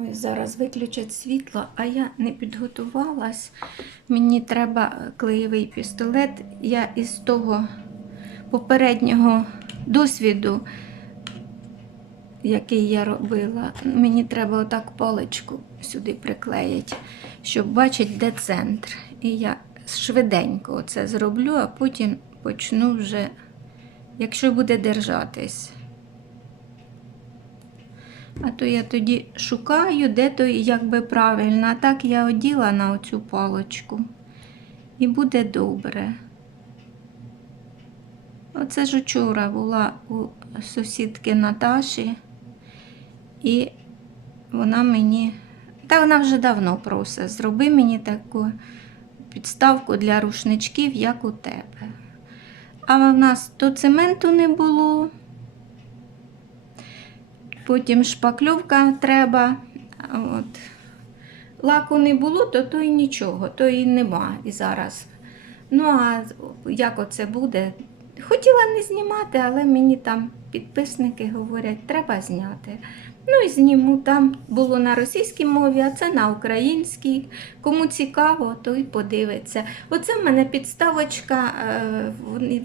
Ой, зараз виключать світло, а я не підготувалась. Мені треба клеєвий пістолет. Я із того попереднього досвіду, який я робила, мені треба отак паличку сюди приклеїти, щоб бачити, де центр. І я швиденько це зроблю, а потім почну вже, якщо буде держатись. А то я тоді шукаю, де то якби правильно. А так я оділа на оцю палочку. І буде добре. Оце ж учора була у сусідки Наташі, і вона мені, та вона вже давно просить, зроби мені таку підставку для рушничків, як у тебе. А в нас то цементу не було. Потім шпакльовка треба. От. Лаку не було, то то і нічого, то і нема і зараз. Ну, а як оце буде? Хотіла не знімати, але мені там підписники говорять, треба зняти. Ну і зніму. Там було на російській мові, а це на українській. Кому цікаво, той подивиться. Оце в мене підставочка, е,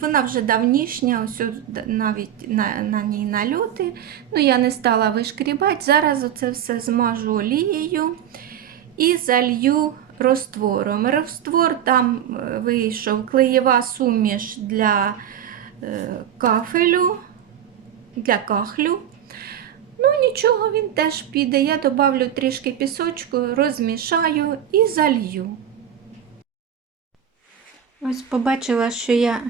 вона вже давнішня, ось навіть на, на ній нальоти. Ну, я не стала вишкрібати. Зараз оце все змажу олією і залью розтвором. Розтвор там е, вийшов клеєва суміш для е, кафелю, для кахлю. Ну, нічого, він теж піде. Я добавлю трішки пісочку, розмішаю і залью. Ось побачила, що я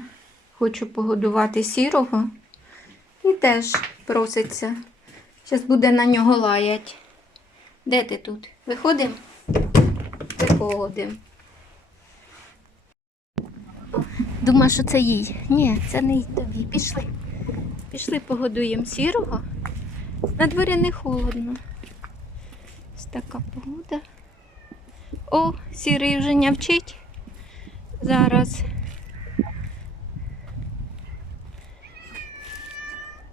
хочу погодувати сірого. І теж проситься. Зараз буде на нього лаять. Де ти тут? Виходимо? Виходимо. Думаю, що це їй. Ні, це не тобі. Пішли. Пішли погодуємо сірого. На дворі не холодно. Ось така погода. О, сірий вже нявчить. Зараз.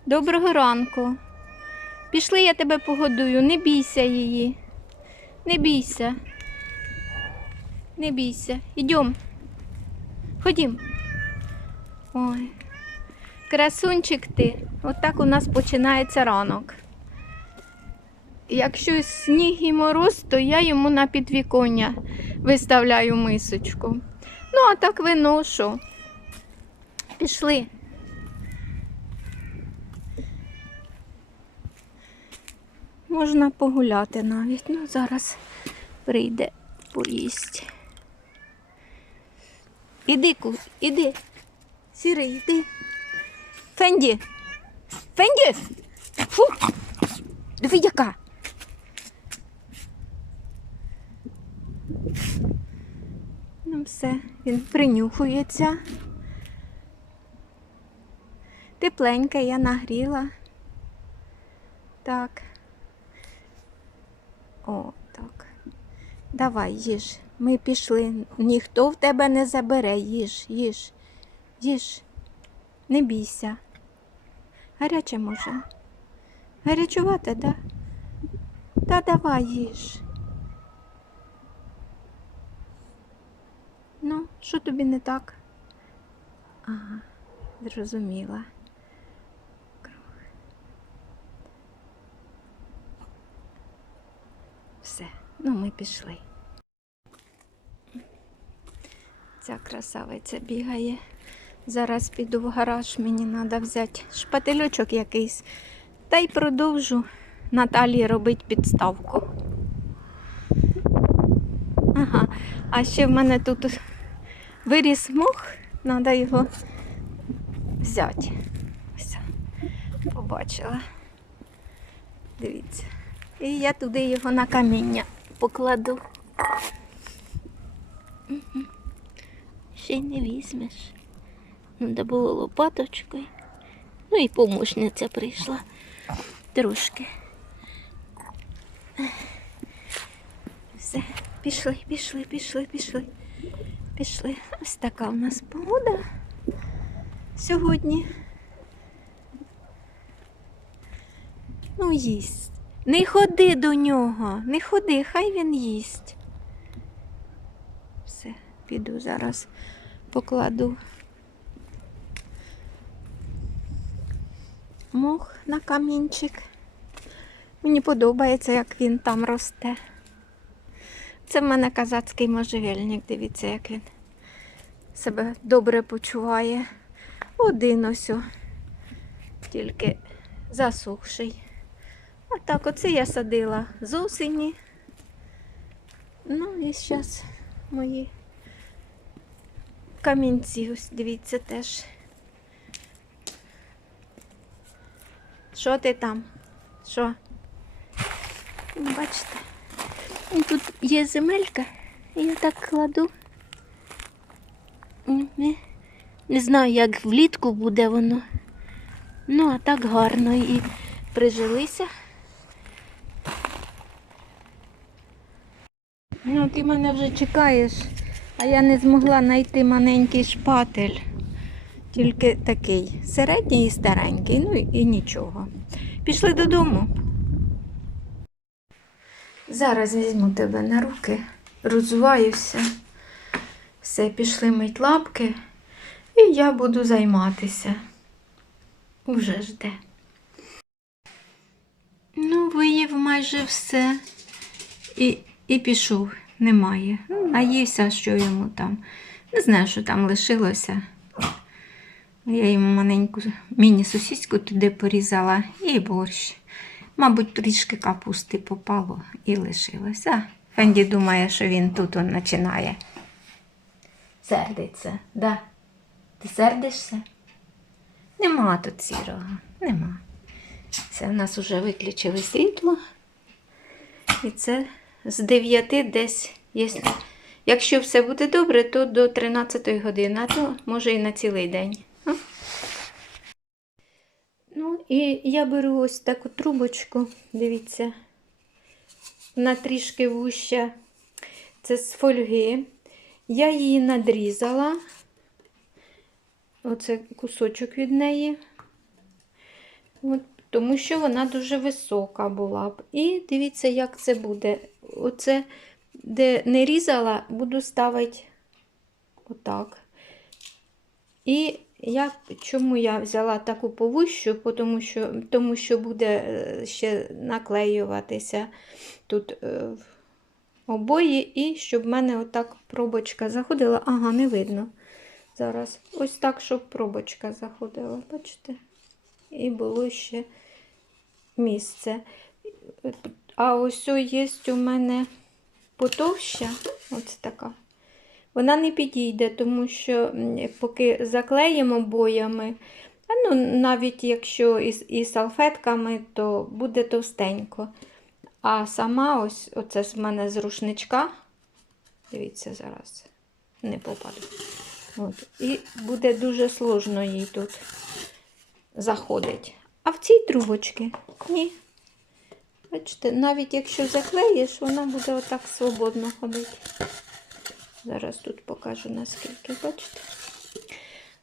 Доброго ранку. Пішли, я тебе погодую, не бійся її. Не бійся. Не бійся. Ідем. Ходім. Ой. Красунчик ти. Отак у нас починається ранок. Якщо сніг і мороз, то я йому на підвіконня виставляю мисочку. Ну, а так виношу. Пішли. Можна погуляти навіть. Ну, зараз прийде поїсть. Іди, ку, іди. Сірий, іди. Фенді. Фенді. Фу. Диви, яка. Ну, все, він принюхується. Тепленьке, я нагріла. Так. О, так. Давай, їж. Ми пішли. Ніхто в тебе не забере. Їж, їж, їж. Не бійся. Гаряче може. Гарячувати, да? Та давай їж. Ну, що тобі не так? Ага, зрозуміла. Все, ну ми пішли. Ця красавиця бігає. Зараз піду в гараж, мені треба взяти шпательочок якийсь. Та й продовжу Наталі робити підставку. Ага, а ще в мене тут виріс мох, треба його взяти. Ось, побачила. Дивіться. І я туди його на каміння покладу. Ще й не візьмеш. Треба було лопаточкою. Ну і помощниця прийшла трошки. Все, пішли, пішли, пішли, пішли, пішли. Ось така в нас погода сьогодні. Ну, їсть. Не ходи до нього, не ходи, хай він їсть. Все, піду зараз покладу мох на камінчик. Мені подобається, як він там росте. Це в мене казацький можжевельник, дивіться, як він себе добре почуває. Один ось, тільки засухший. Отак, оце я садила з осені. Ну і зараз мої камінці, ось дивіться теж. Що ти там? Що? Бачите? І тут є земелька, і я так кладу. Не, знаю, як влітку буде воно. Ну, а так гарно і прижилися. Ну, ти мене вже чекаєш, а я не змогла знайти маленький шпатель. Тільки такий середній і старенький, ну і нічого. Пішли додому. Зараз візьму тебе на руки, розвиваюся. Все, пішли мить лапки, і я буду займатися. Уже жде. Ну, виїв майже все. І, і пішов, немає. Наївся, що йому там. Не знаю, що там лишилося. Я йому маленьку міні-сосіську туди порізала і борщ. Мабуть, трішки капусти попало і лишилося. Фенді думає, що він тут он починає. Сердиться, да? Ти сердишся? Нема тут сірого, нема. Це в нас вже виключили світло. І це з 9 десь, якщо, якщо все буде добре, то до 13 години, а то може і на цілий день. Ну, і я беру ось таку трубочку, дивіться, вона трішки вуща. Це з фольги. Я її надрізала. Оце кусочок від неї. От, тому що вона дуже висока була б. І дивіться, як це буде. Оце, де не різала, буду ставити отак. І я, чому я взяла таку повищу, тому що, тому що буде е, ще наклеюватися тут е, обої, і щоб в мене отак пробочка заходила. Ага, не видно. Зараз. Ось так, щоб пробочка заходила, бачите? І було ще місце. А ось є у мене потовща, ось така. Вона не підійде, тому що поки заклеїмо боями, ну, навіть якщо із, і салфетками, то буде товстенько. А сама ось, оце з мене з рушничка, дивіться, зараз не попаду. От. І буде дуже сложно їй тут заходить. А в цій трубочці ні. Бачите, навіть якщо заклеїш, вона буде отак свободно ходити. Зараз тут покажу наскільки, бачите?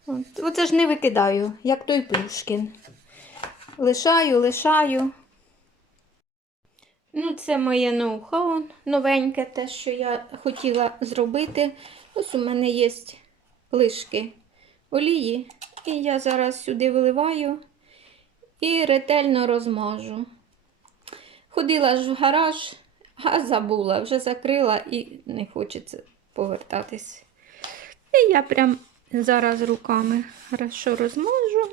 От. Оце ж не викидаю, як той Плюшкін. Лишаю, лишаю. Ну, це моє ноу-хау новеньке, те, що я хотіла зробити. Ось у мене є лишки олії. І я зараз сюди виливаю і ретельно розмажу. Ходила ж в гараж, а забула, вже закрила і не хочеться повертатись. І я прям зараз руками хорошо розмажу.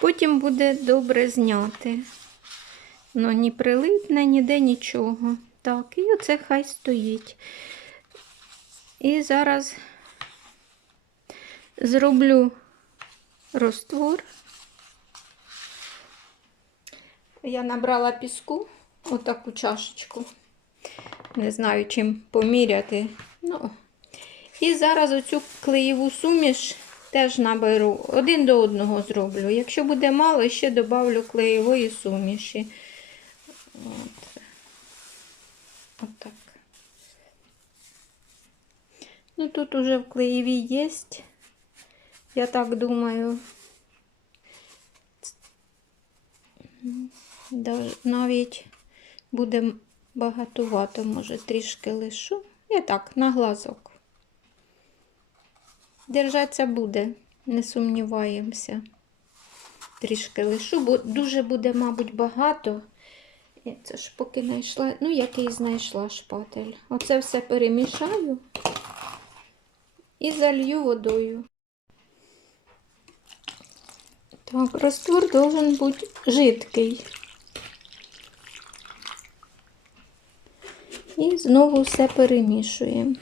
Потім буде добре зняти. Воно ні прилипне, ніде нічого. Так, і оце хай стоїть. І зараз зроблю розтвор. Я набрала піску, отаку чашечку. Не знаю, чим поміряти. Ну. І зараз оцю клеєву суміш теж наберу. Один до одного зроблю. Якщо буде мало, ще додавлю клеєвої суміші. От. Отак. Ну, тут уже в клеєві є. Я так думаю. Навіть буде багатувато, може трішки лишу. І так, на глазок. Держаться буде, не сумніваємося. Трішки лишу, бо дуже буде, мабуть, багато. Я це ж поки знайшла, ну, який знайшла шпатель. Оце все перемішаю і залью водою. Так, раствор должен бути жидкий. І знову все перемішуємо.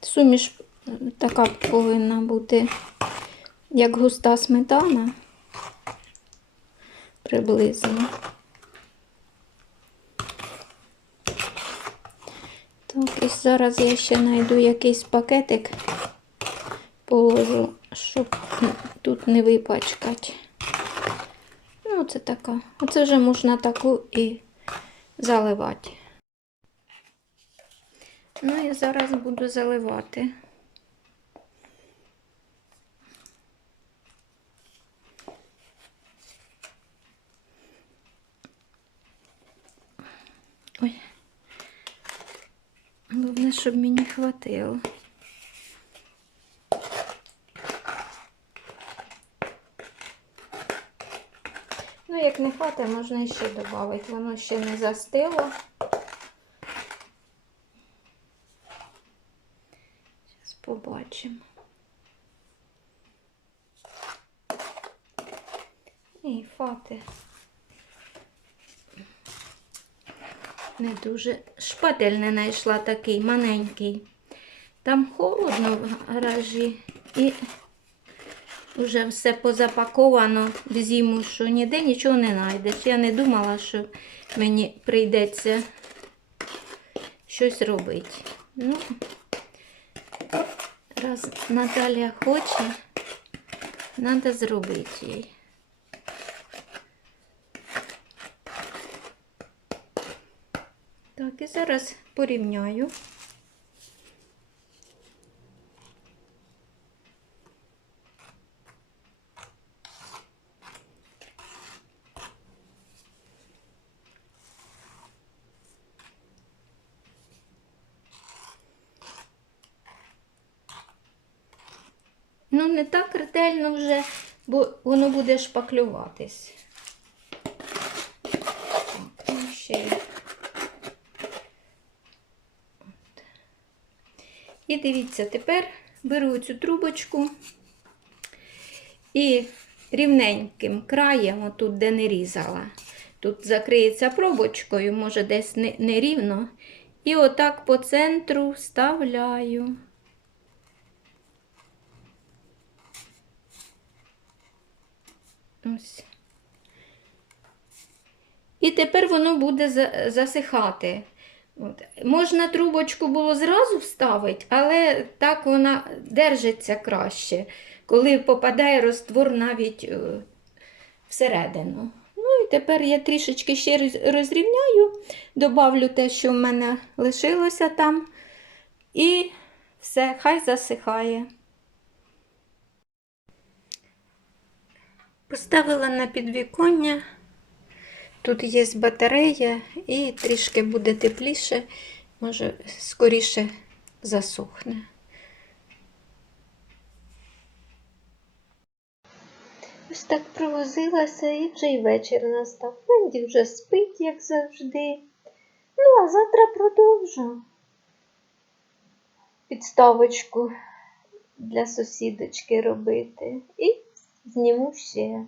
Суміш така повинна бути, як густа сметана, приблизно. Так, і зараз я ще знайду якийсь пакетик, положу, щоб тут не випачкати. Ну, оце така. Оце вже можна таку і заливати. Ну, я зараз буду заливати. Ой. Головне, щоб мені хватило. Не хватить, можна ще додати. Воно ще не застило. Зараз побачимо. І фати. Не дуже шпатель не знайшла такий маленький. Там холодно в гаражі і вже все позапаковано зиму, що ніде нічого не знайдеш. Я не думала, що мені прийдеться щось робити. Ну, раз Наталя хоче, треба зробити їй. Так, і зараз порівняю. Ну, не так ретельно вже, бо воно буде шпаклюватись. Так, ну ще. І дивіться, тепер беру цю трубочку і рівненьким краєм, отут, де не різала. Тут закриється пробочкою, може десь не, не. І отак по центру вставляю. Ось. І тепер воно буде засихати. От. Можна трубочку було зразу вставити, але так вона держиться краще, коли попадає роствор навіть е, всередину. Ну і тепер я трішечки ще розрівняю, добавлю те, що в мене лишилося там, і все, хай засихає. Поставила на підвіконня. Тут є батарея і трішки буде тепліше, може скоріше засохне. Ось так провозилася і вже й вечір настав. Венді вже спить, як завжди. Ну, а завтра продовжу підставочку для сусідочки робити. І зніму ще.